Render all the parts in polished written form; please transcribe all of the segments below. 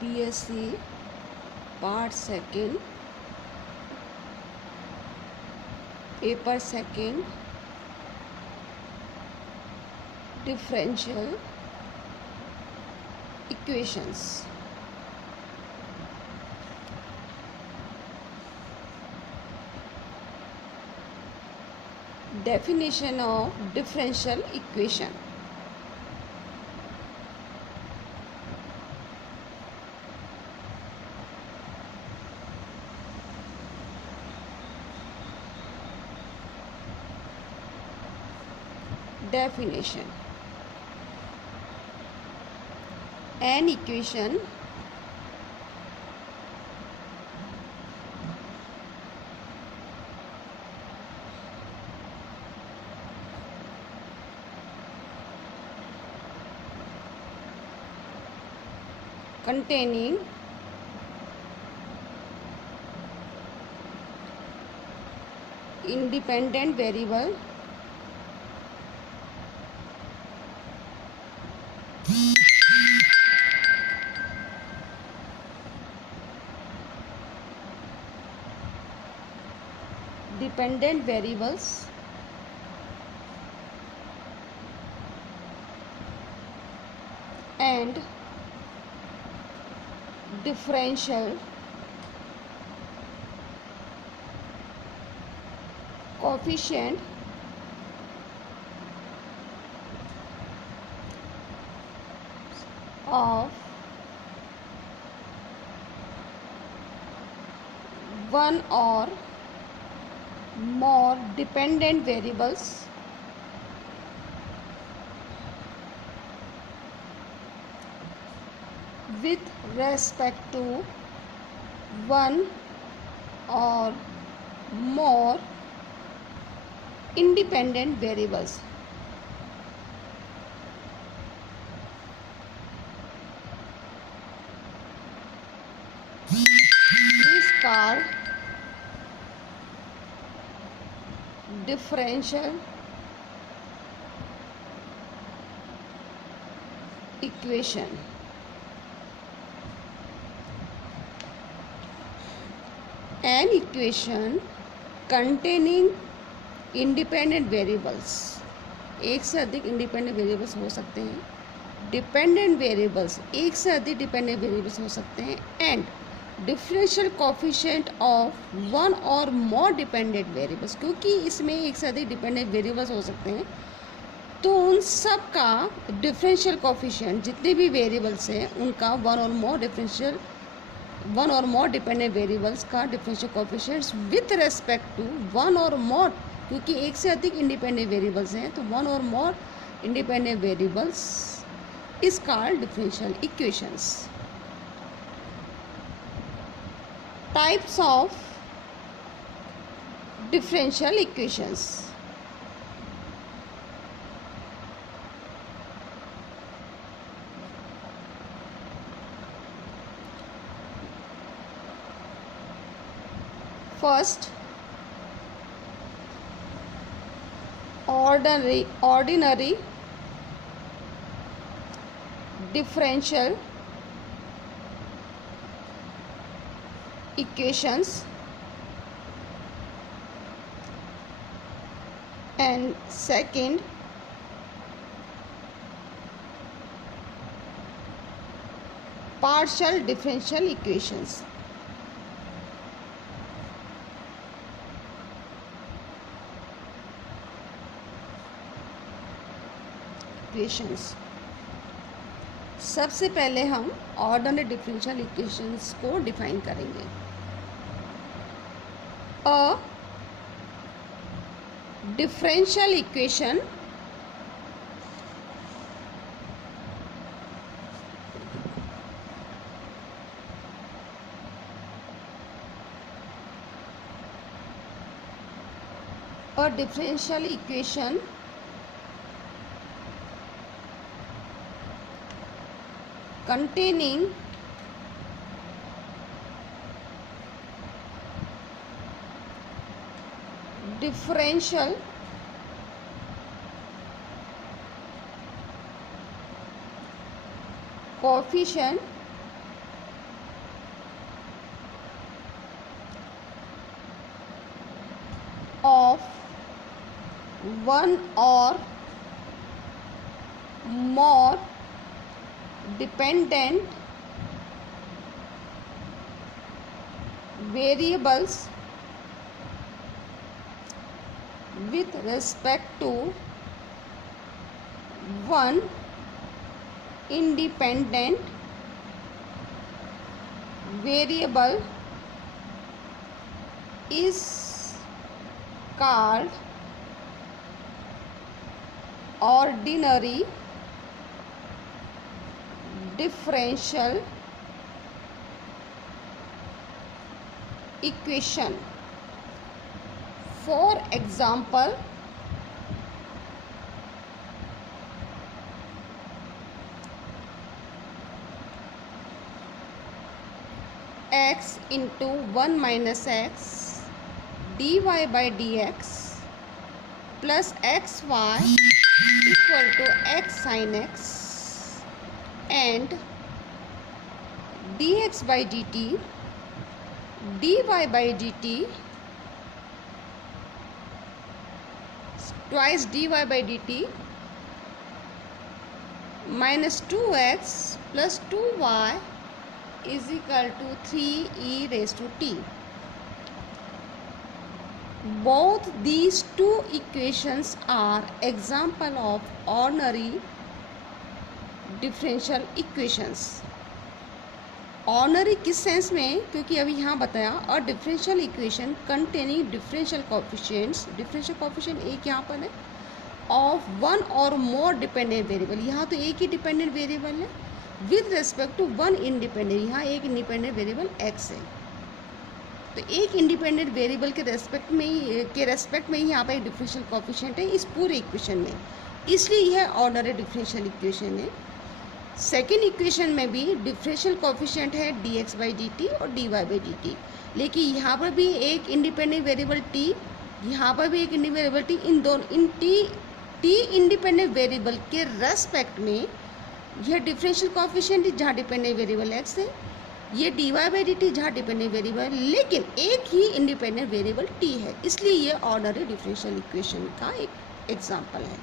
BSc Part 2nd, Paper 2nd, Differential Equations. Definition of differential equation. Definition: an equation containing independent variable dependent variables and differential coefficient of one or more dependent variables with respect to one or more independent variables. Is called differential equation. An equation containing independent variables, एक से अधिक independent variables हो सकते हैं, dependent variables, एक से अधिक dependent variables हो सकते हैं, and differential coefficient of one or more dependent variables, क्योंकि इसमें एक से अधिक डिपेंडेंट वेरिएबल्स हो सकते हैं तो उन सब का डिफरेंशियल कोफिशिएंट, जितने भी वेरिएबल्स हैं उनका one or more dependent variables का differential coefficients with respect to one or more, क्योंकि एक से अधिक इंडिपेंडेंट वेरिएबल्स हैं तो one or more independent variables is called differential equations. Types of differential equations. First, ordinary differential equations, and second, partial differential equations. सबसे पहले हम ordinary differential equations को डिफाइन करेंगे. अ differential equation containing differential coefficient one or more dependent variables with respect to one independent variable is called ordinary differential equation. For example, x into 1 minus x dy by dx plus xy equal to x sin x and dx by dt dy by dt twice dy by dt minus 2x plus 2y is equal to 3e raised to t. Both these two equations are example of ordinary differential equations. Ordinary किस sense में, क्योंकि अभी यहाँ बताया, और differential equation containing differential coefficient एक यहाँ पर है of one or more dependent variable, यहाँ तो एक ही डिपेंडेंट वेरिएबल है with respect to one independent, यहाँ एक इंडिपेंडेंट वेरिएबल एक्स है, तो एक इंडिपेंडेंट वेरिएबल के रेस्पेक्ट में ही यहाँ पर एक डिफरेंशियल कोफिशिएंट है इस पूरे इक्वेशन में, इसलिए यह ऑर्डनरी डिफरेंशियल इक्वेशन है। सेकेंड इक्वेशन में भी डिफरेंशियल कोफिशिएंट है dx बाई dt और dy बाई dt, लेकिन यहाँ पर भी एक इंडिपेंडेंट वेरिएबल t, यहाँ पर भी एक इंडिपेंडेंट वेरिएबल t, इन दोनों इन t इंडिपेंडेंट वेरिएबल के रेस्पेक्ट में यह डिफरेंशियल कोफिशिएंट जहाँ डिपेंडेंट वेरिएबल x है, ये dy बाई dt जहाँ डिपेंडेंट वेरिएबल, लेकिन एक ही इंडिपेंडेंट वेरिएबल t है, इसलिए ये ऑर्डनरी डिफरेंशियल इक्वेशन का एक एग्जाम्पल है।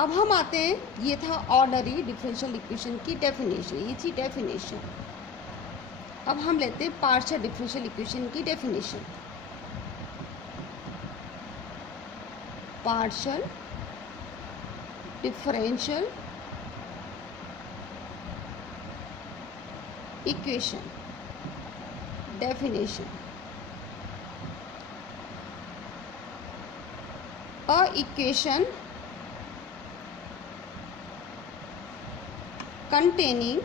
अब हम आते हैं, ये था ऑर्डनरी डिफरेंशियल इक्वेशन की डेफिनेशन, ये थी डेफिनेशन। अब हम लेते हैं पार्शियल डिफरेंशियल इक्वेशन की definition. Partial differential equation definition, a equation containing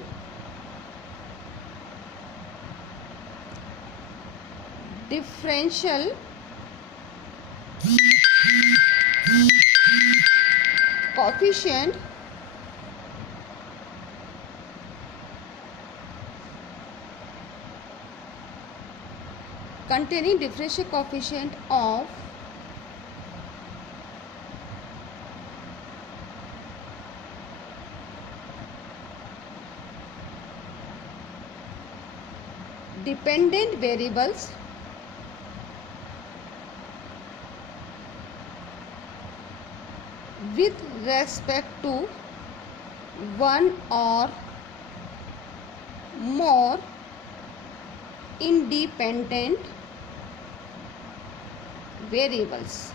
differential coefficient of dependent variables with respect to one or more independent variables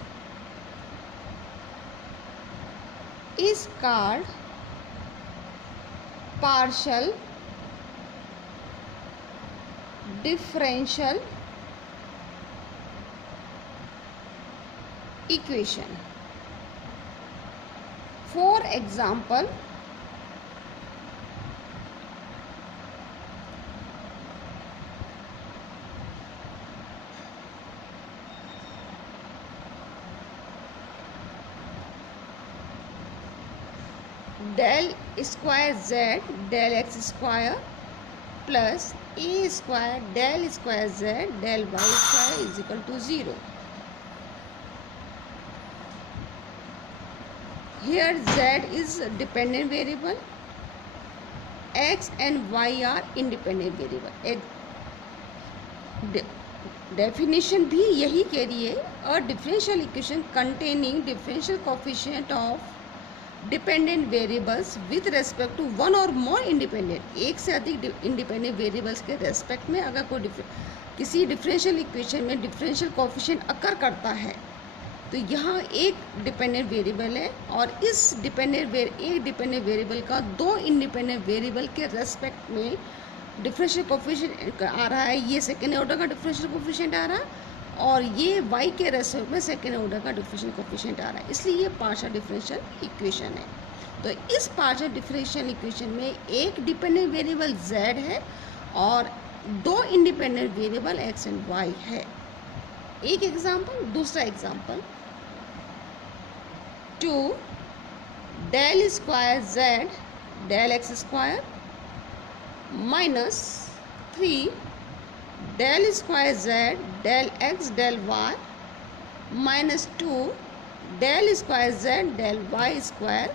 is called partial differential equation. For example, del square z del x square plus a square del square z del y square is equal to 0. Here z is dependent variable, x and y are independent variable. Definition भी यही कह रही है, a differential equation containing differential coefficient of dependent variables with respect to one or more independent, एक से अधिक independent variables के respect में अगर कोई किसी डिफरेंशियल इक्वेशन में डिफरेंशियल कोफिशिएंट अकर करता है तो यहाँ एक डिपेंडेंट वेरिएबल है और इस एक डिपेंडेंट वेरिएबल का दो इंडिपेंडेंट वेरिएबल के रेस्पेक्ट में डिफरेंशियल कोफिशिएंट आ रहा है, ये सेकेंड ऑर्डर का डिफरेंशियल कोफिशिएंट आ रहा है और ये y के रेस्पेक्ट में सेकेंड ऑर्डर का डिफरेंशियल कोफिशिएंट आ रहा है, इसलिए ये पार्शियल डिफरेंशियल इक्वेशन है। तो इस पार्शियल डिफरेंशियल इक्वेशन में एक डिपेंडेंट वेरिएबल z है और दो independent variable x and y है। एक एग्जांपल, दूसरा example, 2 del square z del x square minus 3 del square z del x del y minus 2 del square z del y square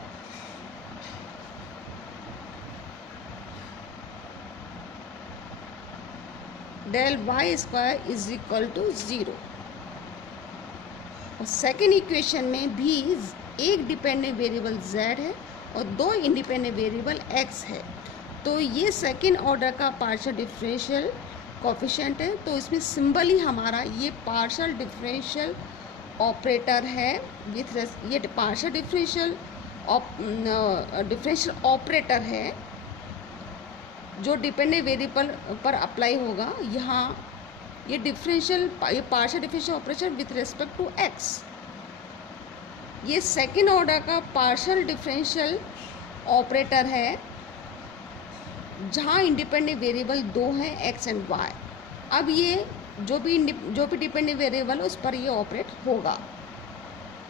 del y square is equal to 0। और second equation में भी एक dependent variable z है और दो independent variable x है, तो ये सेकेंड ऑर्डर का पार्शियल डिफरेंशियल कोफिशिएंट है, तो इसमें सिंबल ही हमारा ये पार्शियल डिफरेंशियल ऑपरेटर है विथ ये पार्शियल डिफरेंशियल ऑपरेटर है जो डिपेंडेंट वेरिएबल पर अप्लाई होगा। यहाँ ये partial differential operation with respect to x, ये सेकेंड ऑर्डर का पार्शियल डिफरेंशियल ऑपरेटर है जहाँ इंडिपेंडेंट वेरिएबल दो हैं x एंड y। अब ये जो भी डिपेंडेंट वेरिएबल है उस पर ये ऑपरेट होगा।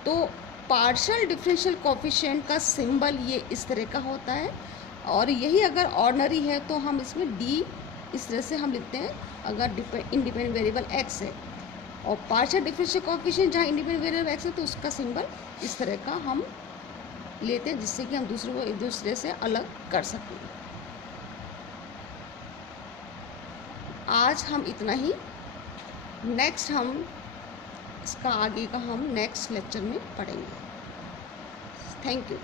तो पार्शियल डिफरेंशियल कोफिशिएंट का सिंबल ये इस तरह का होता है और यही अगर ऑर्डिनरी है तो हम इसमें d इस तरह से हम लिखते हैं अगर इंडिपेंडेंट वेरिएबल x है, और पार्शियल डिफरेंशियल कोफिशिएंट जहाँ इंडिपेंडेंट वेरिएबल x है तो उसका सिंबल इस तरह का हम लेते हैं जिससे कि हम दूसरों को एक दूसरे से अलग कर सकें। आज हम इतना ही, नेक्स्ट हम इसका आगे का हम नेक्स्ट लेक्चर में पढ़ेंगे। Thank you.